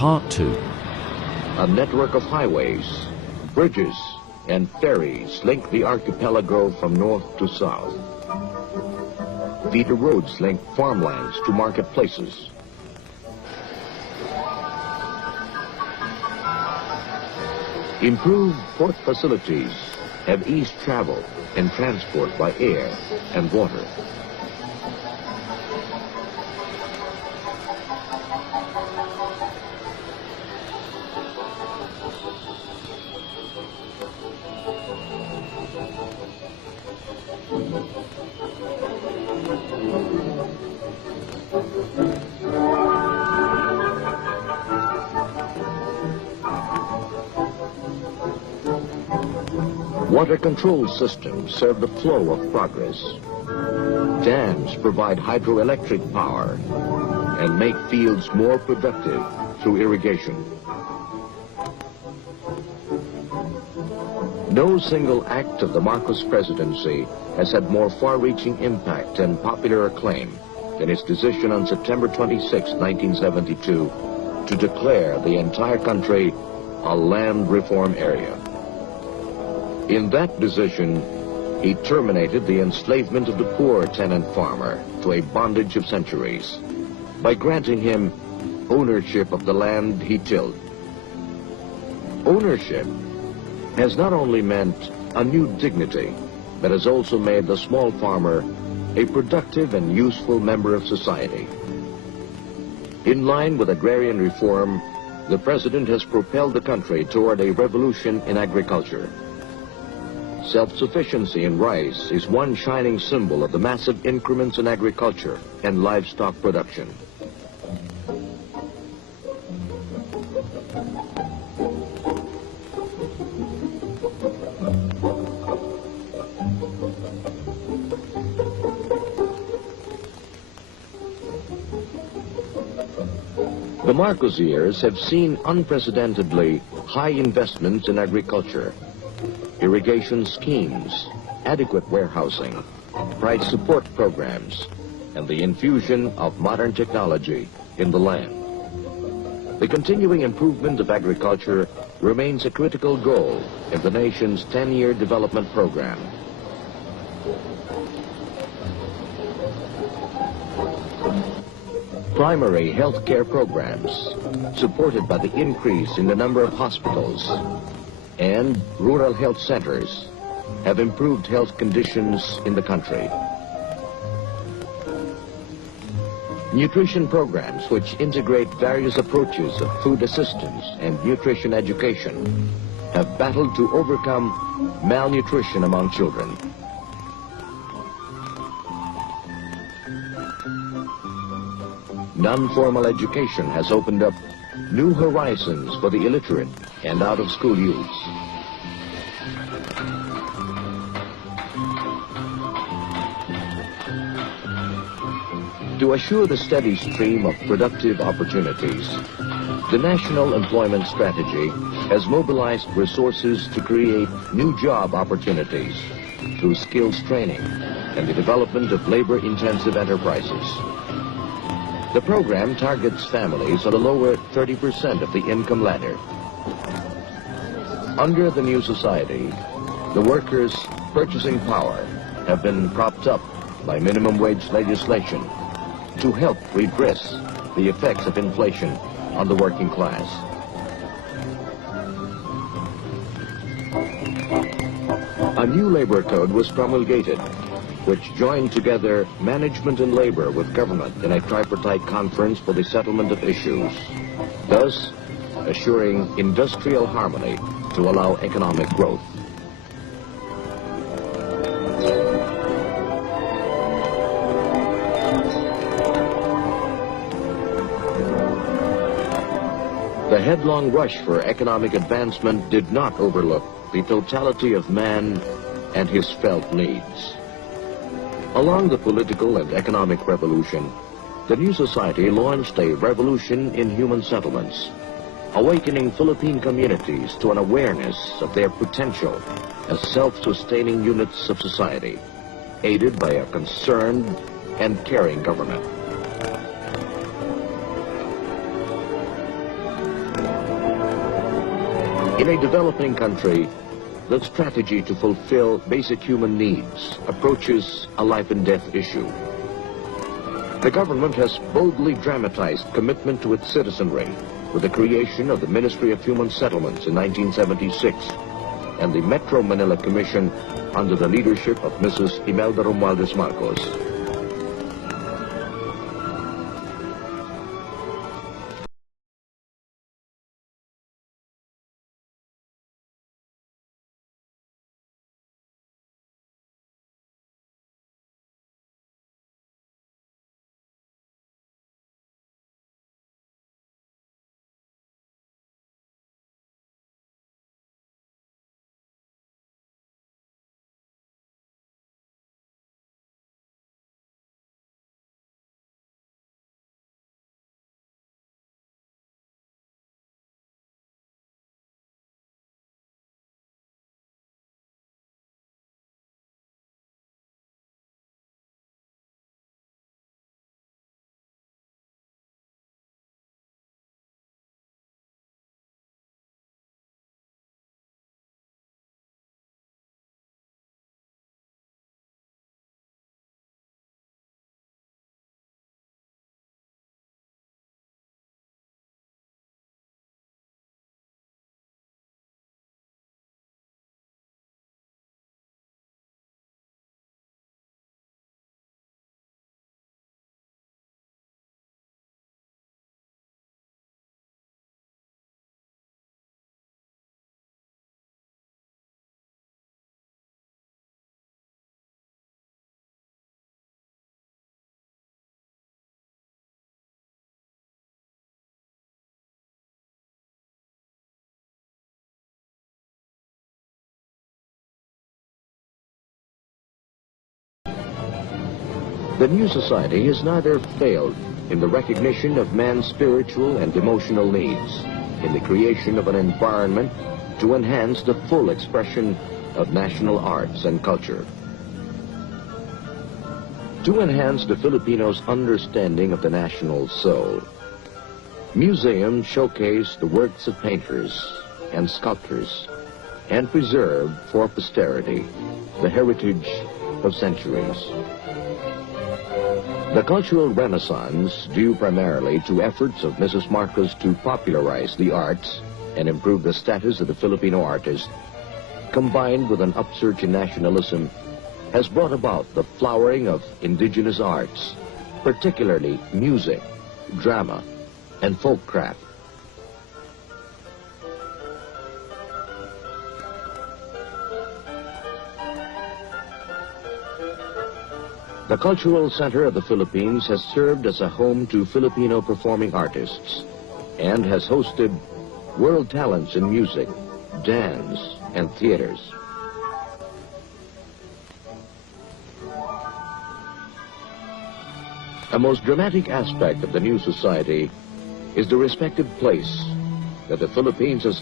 Part 2. A network of highways, bridges, and ferries link the archipelago from north to south. Feeder roads link farmlands to marketplaces. Improved port facilities have eased travel and transport by air and water. Water control systems serve the flow of progress. Dams provide hydroelectric power and make fields more productive through irrigation. No single act of the Marcos presidency has had more far-reaching impact and popular acclaim than its decision on September 26, 1972, to declare the entire country a land reform area. In that decision, he terminated the enslavement of the poor tenant farmer to a bondage of centuries by granting him ownership of the land he tilled. Ownership has not only meant a new dignity, but has also made the small farmer a productive and useful member of society. In line with agrarian reform, the president has propelled the country toward a revolution in agriculture. Self-sufficiency in rice is one shining symbol of the massive increments in agriculture and livestock production. The Marcos years have seen unprecedentedly high investments in agriculture. Irrigation schemes, adequate warehousing, price support programs, and the infusion of modern technology in the land. The continuing improvement of agriculture remains a critical goal in the nation's 10-year development program. Primary health care programs, supported by the increase in the number of hospitals, and rural health centers have improved health conditions in the country. Nutrition programs which integrate various approaches of food assistance and nutrition education have battled to overcome malnutrition among children. Non-formal education has opened up new horizons for the illiterate and out-of-school youths. To assure the steady stream of productive opportunities, the National Employment Strategy has mobilized resources to create new job opportunities through skills training and the development of labor-intensive enterprises. The program targets families on the lower 30% of the income ladder. Under the new society, the workers' purchasing power have been propped up by minimum wage legislation to help redress the effects of inflation on the working class. A new labor code was promulgated, which joined together management and labor with government in a tripartite conference for the settlement of issues, thus assuring industrial harmony to allow economic growth. The headlong rush for economic advancement did not overlook the totality of man and his felt needs. Along the political and economic revolution, the new society launched a revolution in human settlements, awakening Philippine communities to an awareness of their potential as self-sustaining units of society, aided by a concerned and caring government. In a developing country, the strategy to fulfill basic human needs approaches a life and death issue. The government has boldly dramatized commitment to its citizenry with the creation of the Ministry of Human Settlements in 1976 and the Metro Manila Commission under the leadership of Mrs. Imelda Romualdez Marcos. The new society has neither failed in the recognition of man's spiritual and emotional needs, in the creation of an environment to enhance the full expression of national arts and culture. To enhance the Filipinos' understanding of the national soul, museums showcase the works of painters and sculptors and preserve for posterity the heritage of centuries. The cultural renaissance, due primarily to efforts of Mrs. Marcos to popularize the arts and improve the status of the Filipino artist, combined with an upsurge in nationalism, has brought about the flowering of indigenous arts, particularly music, drama, and folk craft. The Cultural Center of the Philippines has served as a home to Filipino performing artists and has hosted world talents in music, dance, and theaters. A most dramatic aspect of the new society is the respected place that the Philippines has